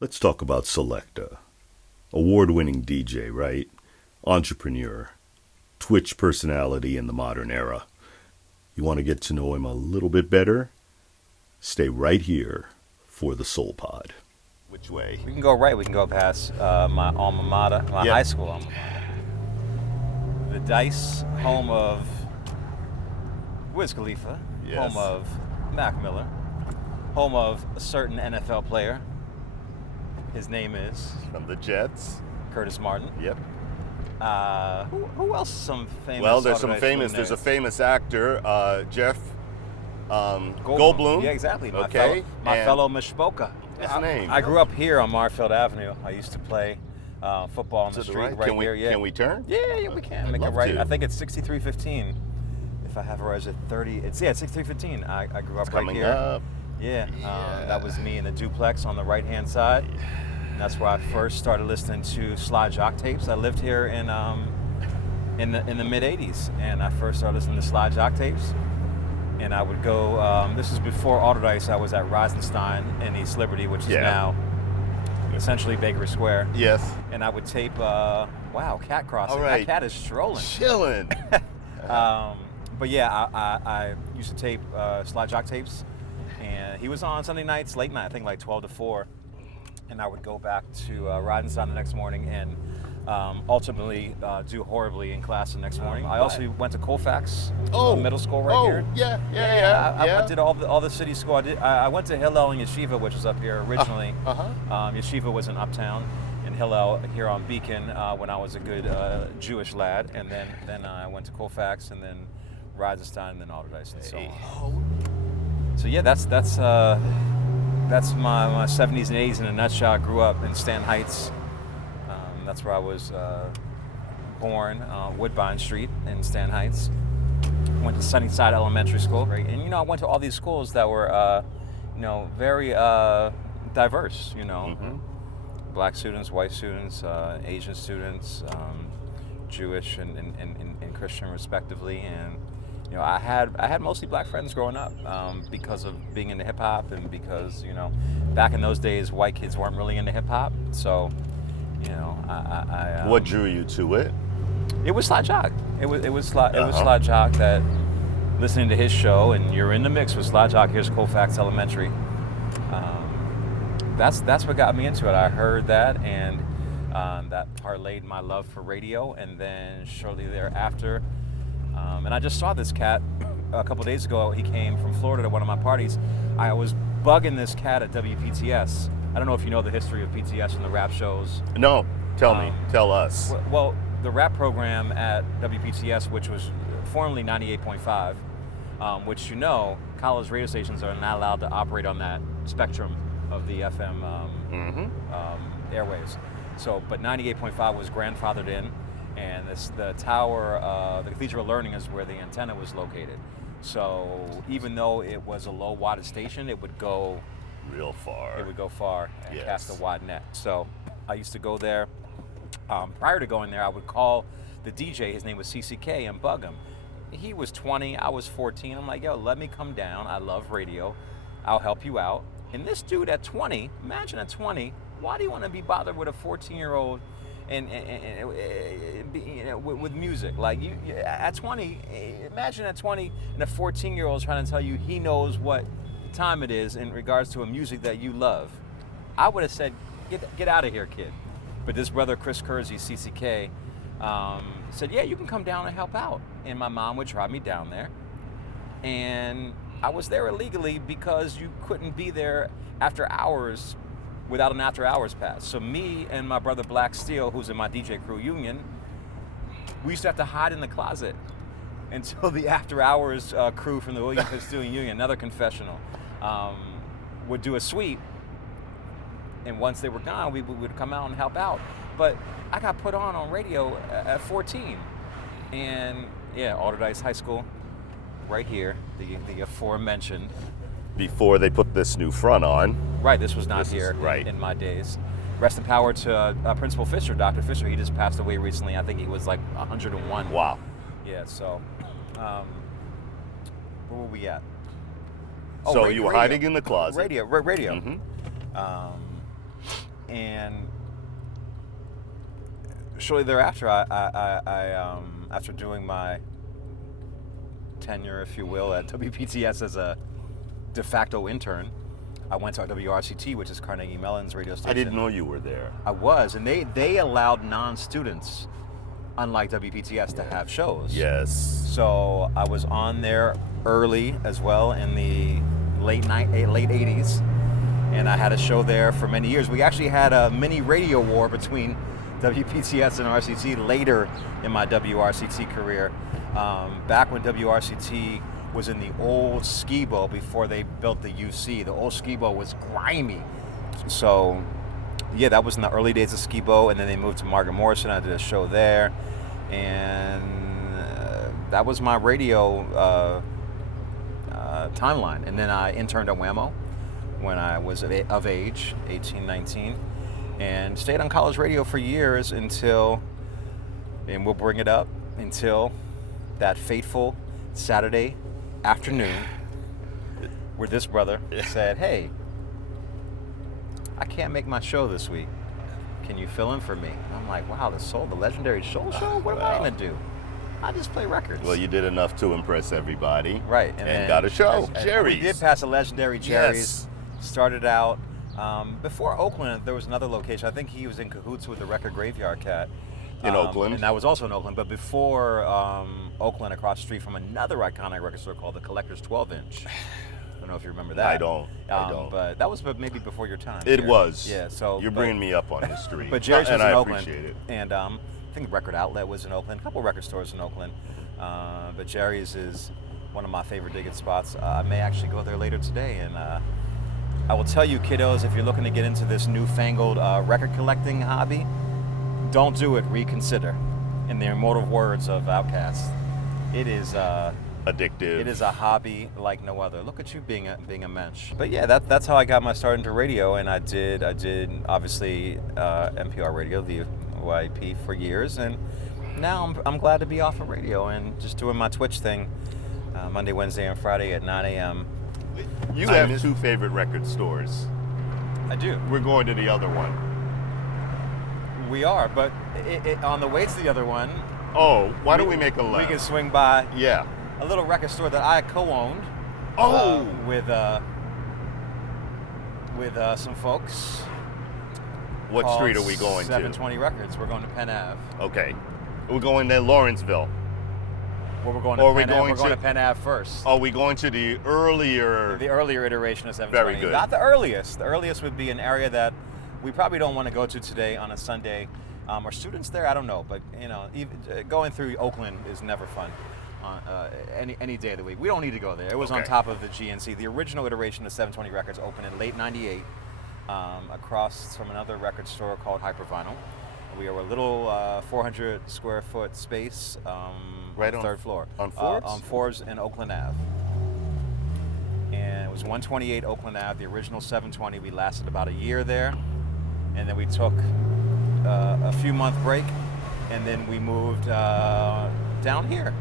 Let's talk about Selecta. Award-winning DJ, right? Entrepreneur. Twitch personality in the modern era. You want to get to know him a little bit better? Stay right here for the Soul Pod. Which way? We can go right. We can go past my alma mater, my high school alma mater. The Dice, home of Wiz Khalifa, home of Mac Miller, home of a certain NFL player. His name is... From the Jets. Curtis Martin. Yep. Who else is some famous... Well, there's some famous... There's a famous actor, Jeff Goldblum. Yeah, exactly. My Okay. fellow Mishpoka. His name. I grew up here on Marfield Avenue. I used to play football on the street right here. Yeah. Can we turn? Yeah, we can. Make it right. I think it's 6315. If I have it right, is it 30? It's 6315. I grew up right here. Coming up. Yeah. That was me in the duplex on the right-hand side. And that's where I first started listening to Sly Jock tapes. I lived here in the mid '80s, and I first started listening to Sly Jock tapes. And I would go. This is before Autodice. I was at Rosenstein in East Liberty, which is now essentially Bakery Square. Yes. And I would tape. Wow, cat crossing. All right. That cat is strolling. Chilling. But yeah, I used to tape Sly Jock tapes, and he was on Sunday nights, late night, I think like 12 to 4. And I would go back to Rosenstein the next morning and ultimately do horribly in class the next morning. I also went to Colfax Middle School right here. I did all the city school. I went to Hillel and Yeshiva, which was up here originally. Yeshiva was in Uptown, and Hillel here on Beacon when I was a good Jewish lad. And then I went to Colfax, and then Rosenstein, and then Autodice, and so on. So yeah, that's my 70s and 80s in a nutshell. I grew up in Stanton Heights. That's where I was born, Woodbine Street in Stanton Heights. Went to Sunnyside Elementary School. Right? And, I went to all these schools that were, very diverse, Black students, white students, Asian students, Jewish and Christian respectively. And, I had mostly black friends growing up because of being into hip hop, and because back in those days white kids weren't really into hip hop. So what drew you to it? It was Sly Jock. It was Sly Jock that listening to his show, and you're in the mix with Sly Jock. Here's Colfax Elementary. That's what got me into it. I heard that, and that parlayed my love for radio, and then shortly thereafter. And I just saw this cat a couple days ago. He came from Florida to one of my parties. I was bugging this cat at WPTS. I don't know if you know the history of PTS and the rap shows. No, tell me. Tell us. Well, the rap program at WPTS, which was formerly 98.5, which college radio stations are not allowed to operate on that spectrum of the FM airwaves. So, but 98.5 was grandfathered in. And the tower, the Cathedral of Learning is where the antenna was located. So even though it was a low wattage station, it would go real far. It would go far and cast a wide net. So I used to go there. Prior to going there, I would call the DJ. His name was CCK, and bug him. He was 20, I was 14. I'm like, yo, let me come down. I love radio. I'll help you out. And this dude at 20, imagine at 20, why do you want to be bothered with a 14-year-old? And with music, like you at 20, imagine at 20 and a 14-year-old trying to tell you he knows what time it is in regards to a music that you love. I would have said, get out of here, kid. But this brother, Chris Kersey, CCK, said, yeah, you can come down and help out. And my mom would drive me down there. And I was there illegally because you couldn't be there after hours without an after hours pass. So me and my brother Black Steel, who's in my DJ crew union, we used to have to hide in the closet until the after hours crew from the William Castilian Union, another confessional, would do a sweep. And once they were gone, we would come out and help out. But I got put on radio at 14. And Autodice High School, right here, the aforementioned. Before they put this new front on. Right, this was not here in my days. Rest in power to Principal Fisher, Dr. Fisher. He just passed away recently. I think he was like 101. Wow. Yeah, so where were we at? So you were hiding in the closet. Radio. Mm-hmm. And shortly thereafter, I after doing my tenure, if you will, at WPTS as a de facto intern, I went to WRCT, which is Carnegie Mellon's radio station. I didn't know you were there. I was, and they allowed non-students, unlike WPTS, to have shows. Yes. So I was on there early as well in the late 80s, and I had a show there for many years. We actually had a mini radio war between WPTS and RCT later in my WRCT career. Back when WRCT was in the old ski bowl before they built the UC. The old ski bowl was grimy. So, yeah, that was in the early days of ski bowl, and then they moved to Margaret Morrison. I did a show there, and that was my radio timeline. And then I interned at WAMO when I was of age, 18, 19, and stayed on college radio for years until, and we'll bring it up, until that fateful Saturday afternoon where this brother said, hey, I can't make my show this week. Can you fill in for me? I'm like, wow, the legendary Soul Show? What am I going to do? I just play records. Well, you did enough to impress everybody. Right. And got a show, Jerry's. We did pass a legendary Jerry's. Yes. Started out, before Oakland, there was another location. I think he was in cahoots with the Record Graveyard Cat. In Oakland. And that was also in Oakland. But before Oakland, across the street from another iconic record store called the Collector's 12-inch. I don't know if you remember that. I don't. But that was maybe before your time. It here. was. Yeah. So you're bringing me up on history. But Jerry's was in Oakland. And I appreciate it. And I think Record Outlet was in Oakland. A couple record stores in Oakland. But Jerry's is one of my favorite digging spots. I may actually go there later today. And I will tell you, kiddos, if you're looking to get into this newfangled record collecting hobby, don't do it. Reconsider. In the immortal words of Outkast, it is addictive. It is a hobby like no other. Look at you being a mensch. But yeah, that's how I got my start into radio, and I did obviously NPR radio, the WYEP, for years, and now I'm glad to be off of radio and just doing my Twitch thing Monday, Wednesday, and Friday at 9 a.m. You have two favorite record stores. I do. We're going to the other one. We are, but on the way to the other one. Oh, why don't we make a left? We can swing by. Yeah. A little record store that I co-owned. Oh. With some folks. What street are we going 720 Records. We're going to Penn Ave. Okay. We're going to Lawrenceville. Well, we're going to Penn Ave. We're going to Penn Ave first. Are we going to the earlier iteration of 720? Very good. Not the earliest. The earliest would be an area that we probably don't want to go to today on a Sunday. Are students there? I don't know, but even, going through Oakland is never fun. Any day of the week. We don't need to go there. It was on top of the GNC. The original iteration of 720 Records opened in late '98, across from another record store called Hypervinyl. We are a little 400 square foot space, right on the third floor. On Forbes? On Forbes and Oakland Ave. And it was 128 Oakland Ave, the original 720. We lasted about a year there. And then we took a few month break, and then we moved down here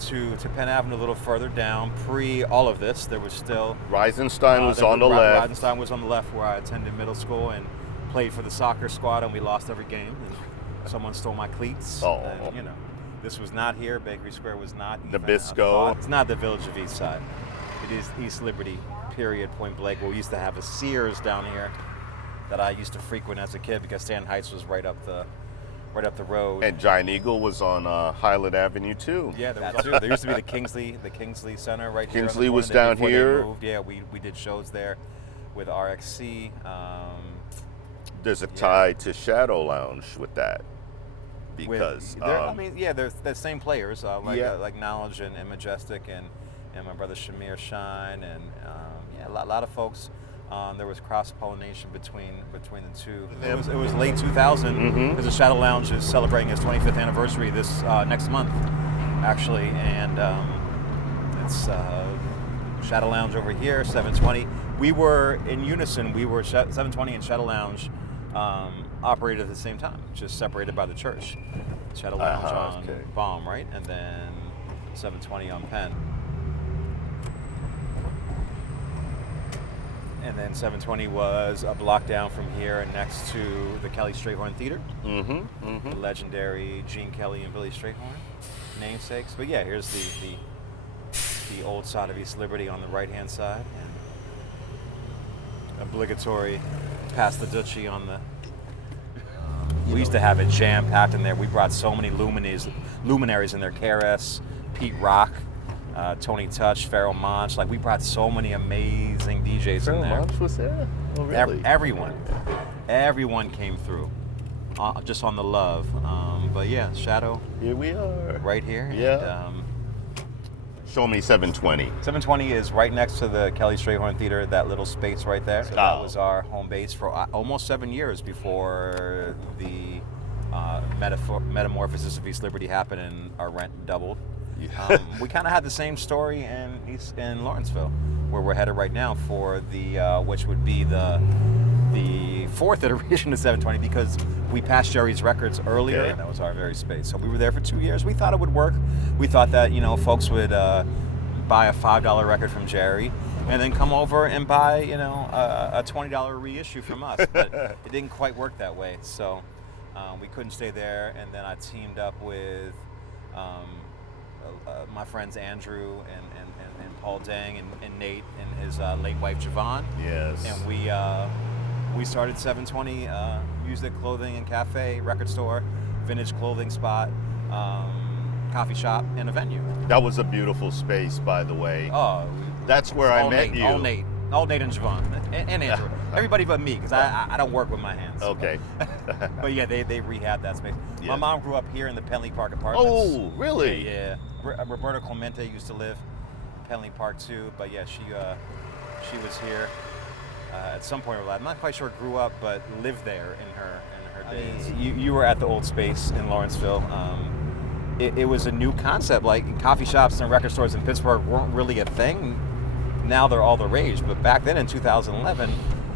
to Penn Avenue, a little further down. Pre all of this, there was still Reisenstein was on the left. Reisenstein was on the left, where I attended middle school and played for the soccer squad, and we lost every game. And someone stole my cleats. Oh. And, this was not here. Bakery Square was not the even Bisco. It's not the Village of East Side. It is East Liberty, period, point blank. We used to have a Sears down here that I used to frequent as a kid because Stanton Heights was right up the road. And Giant Eagle was on Highland Avenue too. Yeah, there was there used to be the Kingsley Center right here. Kingsley was down here. Yeah, we did shows there with RXC. There's a tie to Shadow Lounge with that because they're the same players like Knowledge and Majestic and my brother Shamir Shine and a lot of folks. There was cross-pollination between the two. It was late 2000 because the Shadow Lounge is celebrating its 25th anniversary this next month, actually, and it's Shadow Lounge over here, 720. We were in unison. We were 720 and Shadow Lounge operated at the same time, just separated by the church. Shadow Lounge on Baum, right, and then 720 on Penn. And then 720 was a block down from here next to the Kelly Strayhorn Theater. The legendary Gene Kelly and Billy Strayhorn namesakes. But yeah, here's the old side of East Liberty on the right-hand side. And obligatory Pass the Dutchie on the... we used to have it jam-packed in there. We brought so many luminaries in there. KRS, Pete Rock, Tony Touch, Pharoah Monch. Like, we brought so many amazing DJs in there. Pharoah Monch was there? Oh, really? Everyone came through, just on the love. But yeah, Shadow. Here we are. Right here. Yeah. And, show me 720. 720 is right next to the Kelly Strayhorn Theater, that little space right there. So that was our home base for almost 7 years before the metamorphosis of East Liberty happened and our rent doubled. Yeah. We kind of had the same story in Lawrenceville, where we're headed right now for the which would be the fourth iteration of 720, because we passed Jerry's Records earlier, and that was our very space. So we were there for 2 years. We thought it would work. We thought that folks would buy a $5 record from Jerry and then come over and buy a $20 reissue from us. But it didn't quite work that way. So we couldn't stay there, and then I teamed up with my friends Andrew and Paul Dang and Nate and his late wife Javon. Yes. And we started 720 Music, Clothing and Cafe, record store, vintage clothing spot, coffee shop, and a venue. That was a beautiful space, by the way. Oh, that's where I met you. All Nate and Javon and Andrew. Everybody but me, because I don't work with my hands. Okay. But yeah, they rehabbed that space. Yeah. My mom grew up here in the Penley Park Apartments. Oh, really? Yeah. Roberta Clemente used to live in Penley Park too, but yeah, she was here at some point in her life. I'm not quite sure grew up, but lived there in her days. You were at the old space in Lawrenceville. It was a new concept. Like, coffee shops and record stores in Pittsburgh weren't really a thing. Now they're all the rage, but back then in 2011,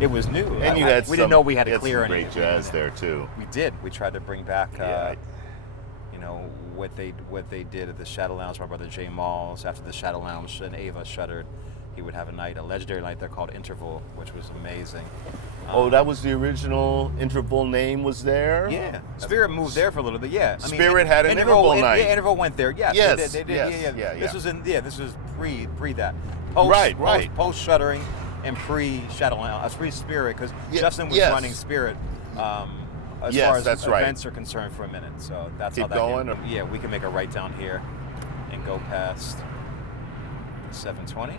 it was new. And we didn't know we had to clear any. Great jazz there too. We did. We tried to bring back, what they did at the Shadow Lounge. My brother Jay Malls. After the Shadow Lounge and Ava shuttered, he would have a legendary night there called Interval, which was amazing. That was the original Interval name was there? Yeah. Spirit moved there for a little bit, yeah. Spirit had an Interval night. Yeah, Interval went there, yes. Yes, they did. yes, Yeah. This was pre that. Post shuttering and pre Shadow Lounge, pre Spirit, because Justin was running Spirit as far as events are concerned for a minute. So that's Keep how that going. Yeah, we can make a right down here and go past 720.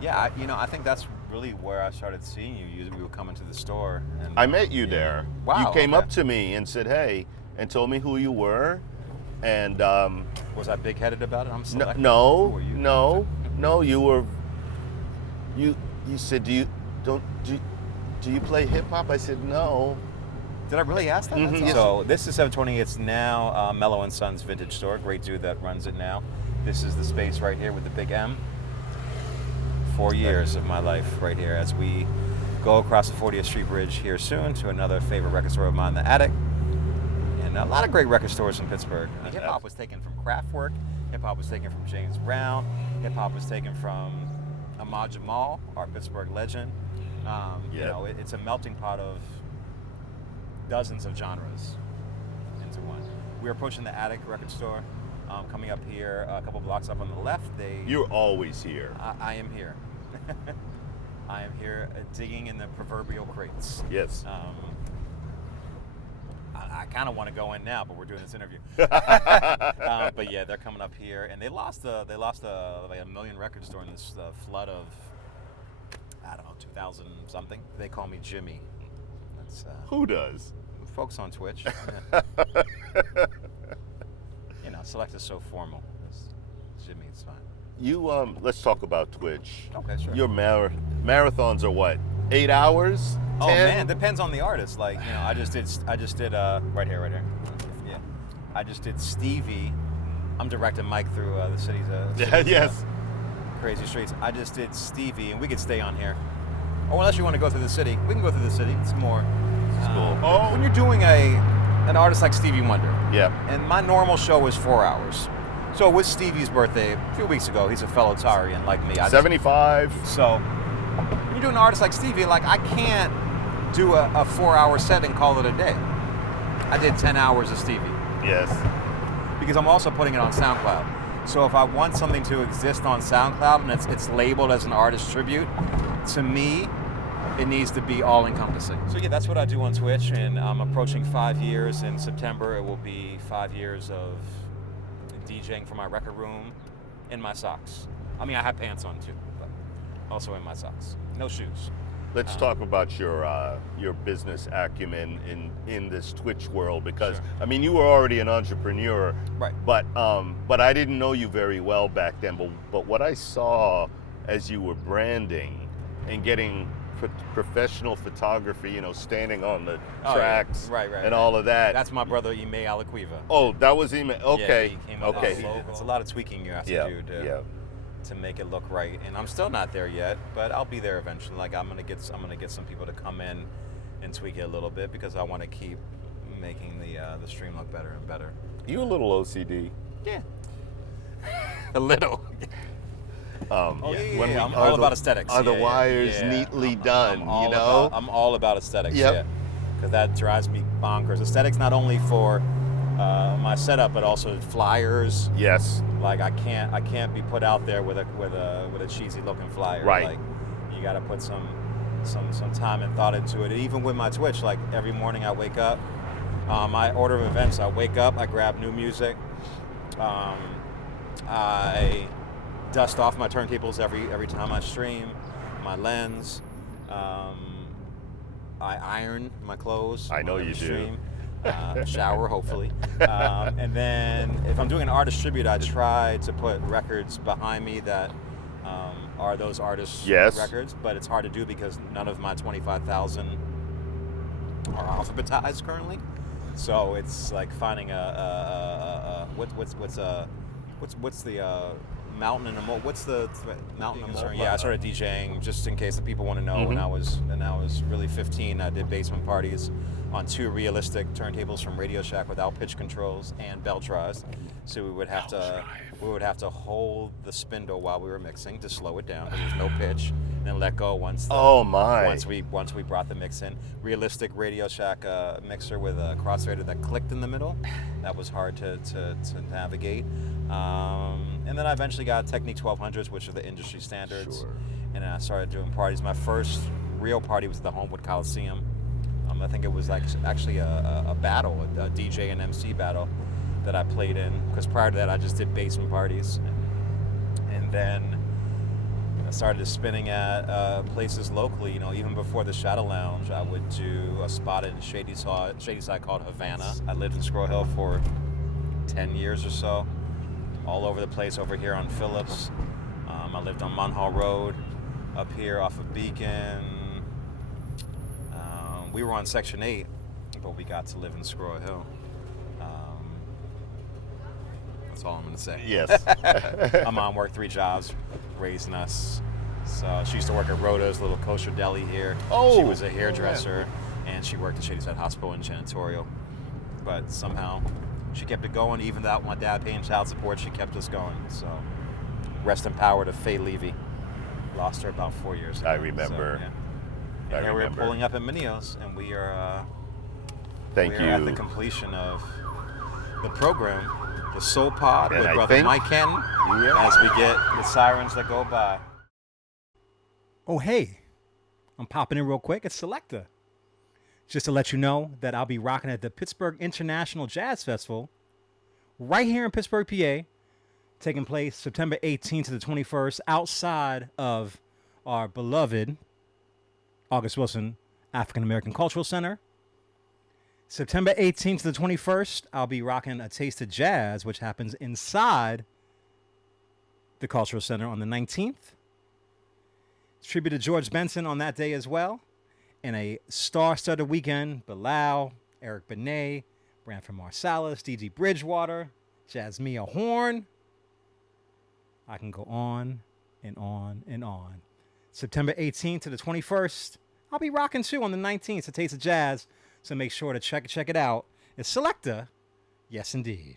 Yeah, I think that's really where I started seeing you. We were coming to the store. And I met you there. Wow. You came up to me and said, hey, and told me who you were. And was I big-headed about it? I'm Selecta. No, you were. You said, do you play hip hop? I said no. Did I really ask that? Mm-hmm. So this is 720. It's now Mellow and Sons Vintage Store. Great dude that runs it now. This is the space right here with the big M. 4 years of my life right here as we go across the 40th Street Bridge here soon to another favorite record store of mine, The Attic. And a lot of great record stores in Pittsburgh. Hip-hop was taken from Kraftwerk. Hip-hop was taken from James Brown. Hip-hop was taken from Ahmad Jamal, our Pittsburgh legend. It's a melting pot of dozens of genres into one. We're approaching the Attic record store. Coming up here, a couple blocks up on the left. You're always here. I am here. I am here digging in the proverbial crates. Yes. I kind of want to go in now, but we're doing this interview. But yeah, they're coming up here, and they lost like a million record store in this flood of 2000 something. They call me Jimmy. That's who does? Folks on Twitch. Selecta's so formal. Jimmy, it's fine. You let's talk about Twitch. Okay, sure. Your marathons are what? 8 hours? 10? Oh man, depends on the artist. Like, I just did right here. Yeah. I just did Stevie. I'm directing Mike through the city's yes. Crazy streets. I just did Stevie, and we could stay on here. Or unless you want to go through the city, we can go through the city. It's more cool. When you're doing an artist like Stevie Wonder. Yeah. And my normal show is 4 hours. So it was Stevie's birthday a few weeks ago. He's a fellow Tarian like me. 75. So do an artist like Stevie, like I can't do a 4-hour set and call it a day. I did 10 hours of Stevie. Yes. Because I'm also putting it on SoundCloud. So if I want something to exist on SoundCloud and it's labeled as an artist tribute, to me, it needs to be all-encompassing. So yeah, that's what I do on Twitch, and I'm approaching 5 years. In September, it will be 5 years of DJing from my record room in my socks. I mean, I have pants on too, but also in my socks. No shoes. Let's talk about your business acumen in this Twitch world, because Sure. I mean, you were already an entrepreneur, Right. But I didn't know you very well back then. But what I saw as you were branding and getting professional photography, you know, standing on the tracks, Right. and all of that. That's my brother Ime Alaquiva. Oh, that was Ime. Okay, Yeah, he came up with okay. the logo. It's a lot of tweaking you have to do to make it look right, and I'm still not there yet, but I'll be there eventually. Like I'm gonna get some people to come in and tweak it a little bit, because I want to keep making the stream look better and better. You a little OCD? Yeah, a little. I'm Are all about aesthetics. Are the wires neatly done? You know, I'm all about aesthetics. Yep. Yeah, because that drives me bonkers. Aesthetics not only for my setup, but also flyers. yes. Like I can't be put out there with a cheesy looking flyer. Right. Like you got to put some time and thought into it. And even with my Twitch, like every morning I wake up, my order of events. I wake up, I grab new music, I dust off my turntables every time I stream, my lens. I iron my clothes. I know on every you do. stream. Shower, hopefully. And then if I'm doing an artist tribute, I try to put records behind me that are those artists' records, but it's hard to do because none of my 25,000 are alphabetized currently. So it's like finding what's the mountain and what's the mountain and Mountain? Yeah, I started DJing just in case the people want to know. When I was really 15, I did basement parties on 2 realistic turntables from Radio Shack without pitch controls and bell drives. So we would have to hold the spindle while we were mixing to slow it down because there's no pitch, and then let go once we brought the mix in. Realistic Radio Shack mixer with a crossfader that clicked in the middle. That was hard to navigate. And then I eventually got Technique 1200s, which are the industry standards. Sure. And then I started doing parties. My first real party was at the Homewood Coliseum. I think it was actually a battle, a DJ and MC battle that I played in, because prior to that I just did basement parties. And then I started spinning at places locally. You know, even before the Shadow Lounge, I would do a spot in Shadyside called Havana. I lived in Squirrel Hill for 10 years or so, all over the place over here on Phillips. I lived on Munhall Road, up here off of Beacon. We were on Section 8, but we got to live in Squirrel Hill. That's all I'm going to say. Yes. My mom worked 3 jobs raising us. So she used to work at Rhoda's little kosher deli here. Oh, she was a hairdresser, and she worked at Shadyside Hospital in janitorial. But somehow she kept it going, even without my dad paying child support. She kept us going. So rest in power to Faye Levy. Lost her about 4 years ago. I remember. So, yeah. And here we're pulling up in Mineos, and we are at the completion of the program, the Soul Pod with Brother Mike Canton, as we get the sirens that go by. Oh, hey, I'm popping in real quick. It's Selecta. Just to let you know that I'll be rocking at the Pittsburgh International Jazz Festival right here in Pittsburgh, PA, taking place September 18th to the 21st outside of our beloved August Wilson African American Cultural Center. September 18th to the 21st, I'll be rocking a Taste of Jazz, which happens inside the Cultural Center on the 19th. It's tribute to George Benson on that day as well. And a star-studded weekend, Bilal, Eric Benet, Branford Marsalis, D.G. Bridgewater, Jasmia Horn. I can go on and on and on. September 18th to the 21st. I'll be rocking too on the 19th to Taste of Jazz, so make sure to check it out. It's Selecta. Yes, indeed.